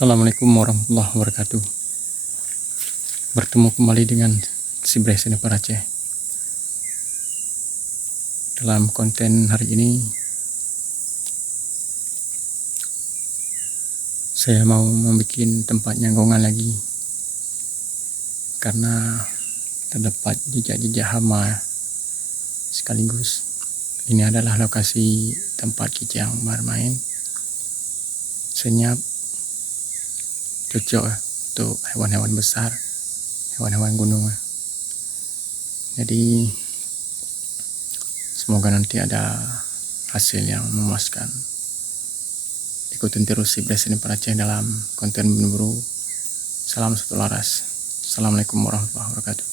Assalamualaikum warahmatullahi wabarakatuh. Bertemu kembali dengan si Bray Sniper Aceh. Dalam konten hari ini saya mau membuat tempat nyanggongan lagi, karena terdapat jejak-jejak hama. Sekaligus ini adalah lokasi tempat kijang bermain, senyap, cocok untuk hewan-hewan besar, hewan-hewan gunung. Jadi semoga nanti ada hasil yang memuaskan. Ikutin terus si Bray Sniper Aceh dalam konten berburu. Salam satu laras. Assalamualaikum warahmatullahi wabarakatuh.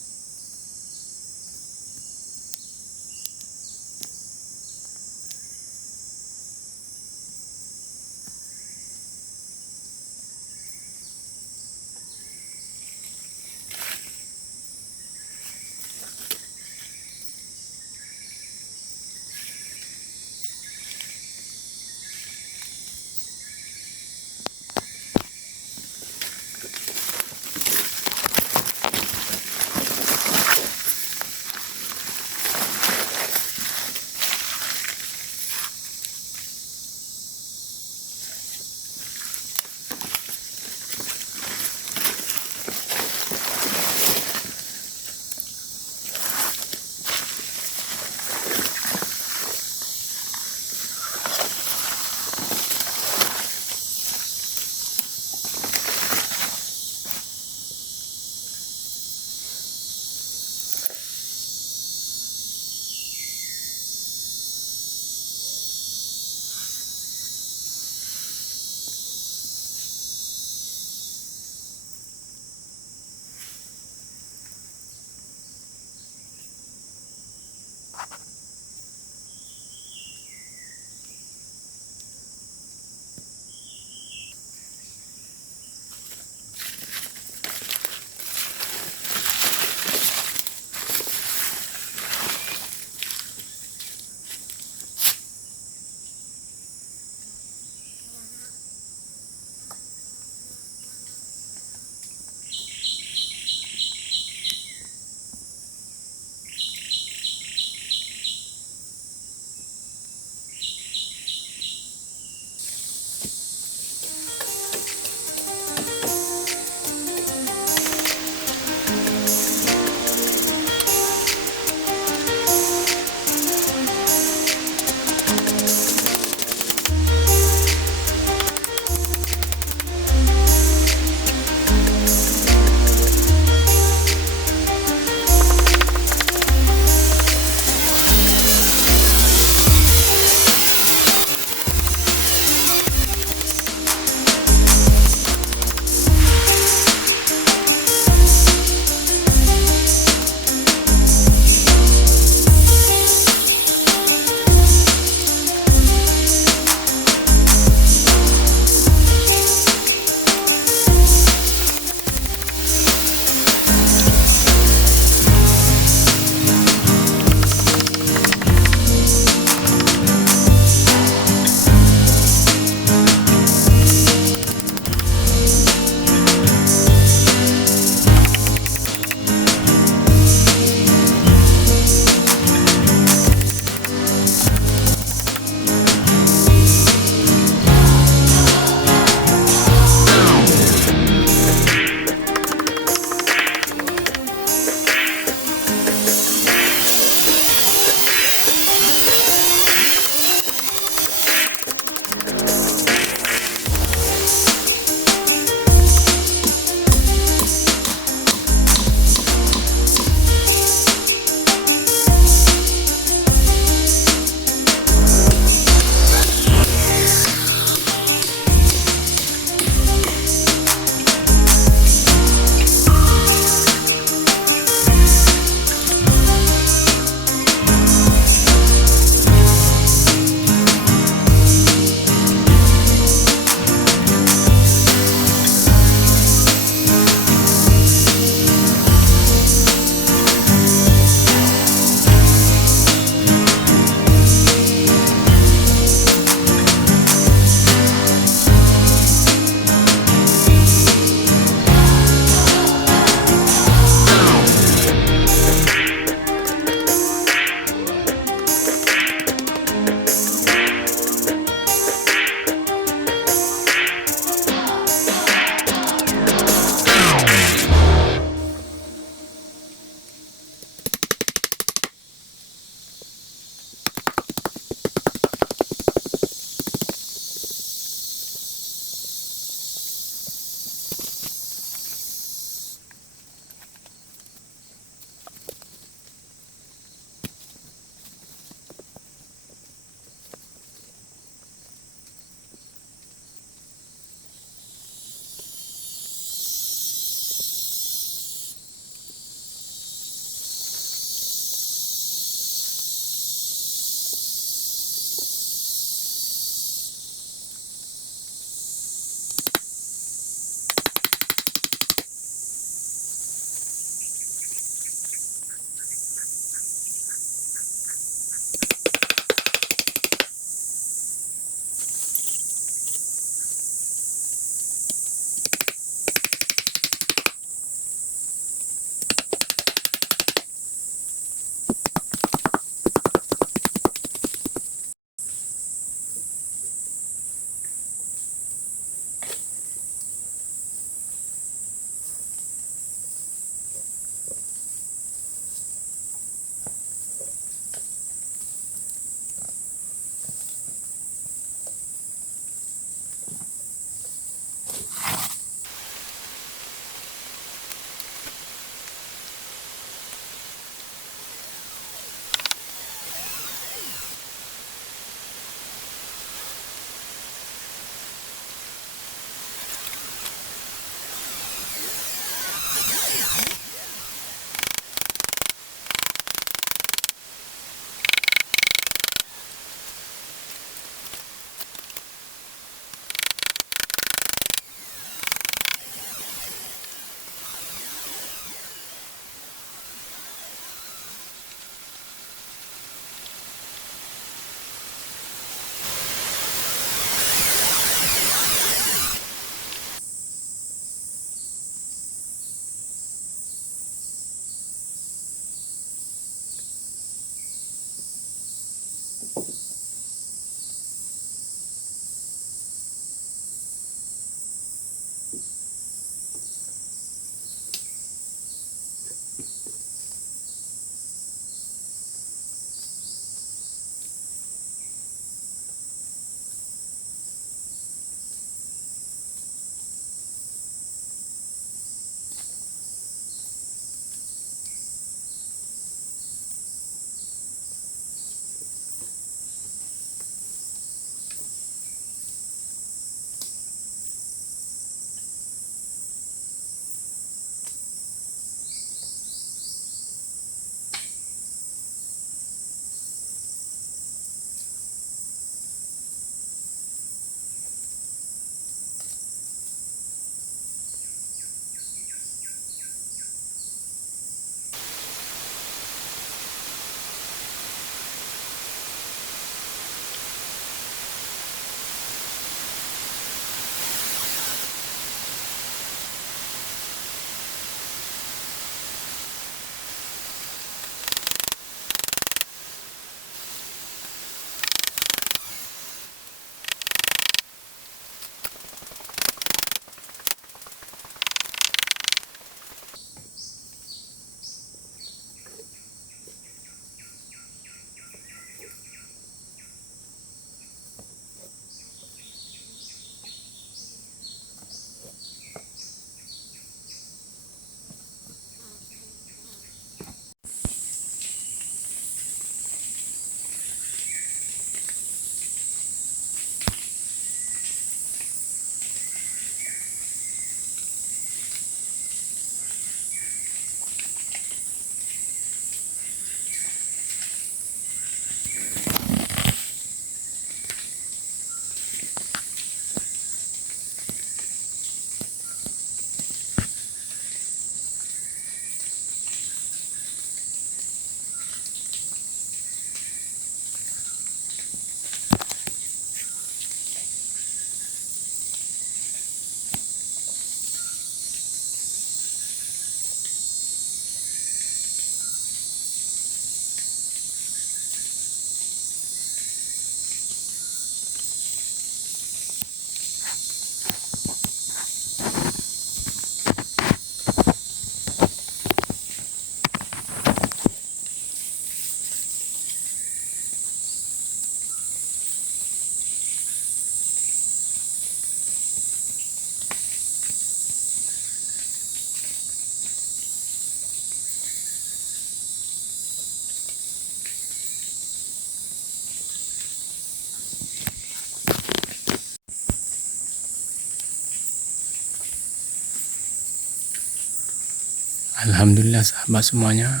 Alhamdulillah sahabat semuanya,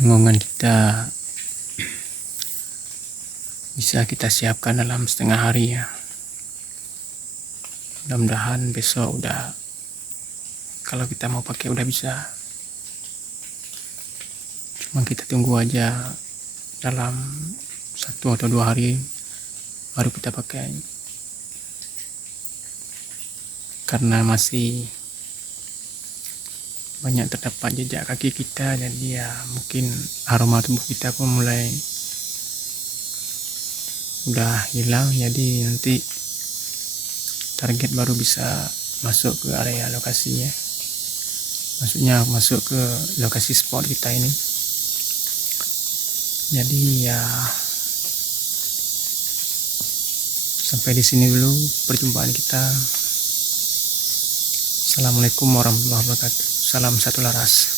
lingkungan kita bisa kita siapkan dalam setengah hari ya. Mudah-mudahan besok udah, kalau kita mau pakai udah bisa. Cuma kita tunggu aja dalam 1 atau 2 hari baru kita pakai, karena masih banyak terdapat jejak kaki kita, jadi ya mungkin aroma tubuh kita pun mulai udah hilang, jadi nanti target baru bisa masuk ke area lokasi ya, maksudnya masuk ke lokasi spot kita ini. Jadi ya sampai di sini dulu perjumpaan kita. Assalamualaikum warahmatullahi wabarakatuh. Salam satu laras.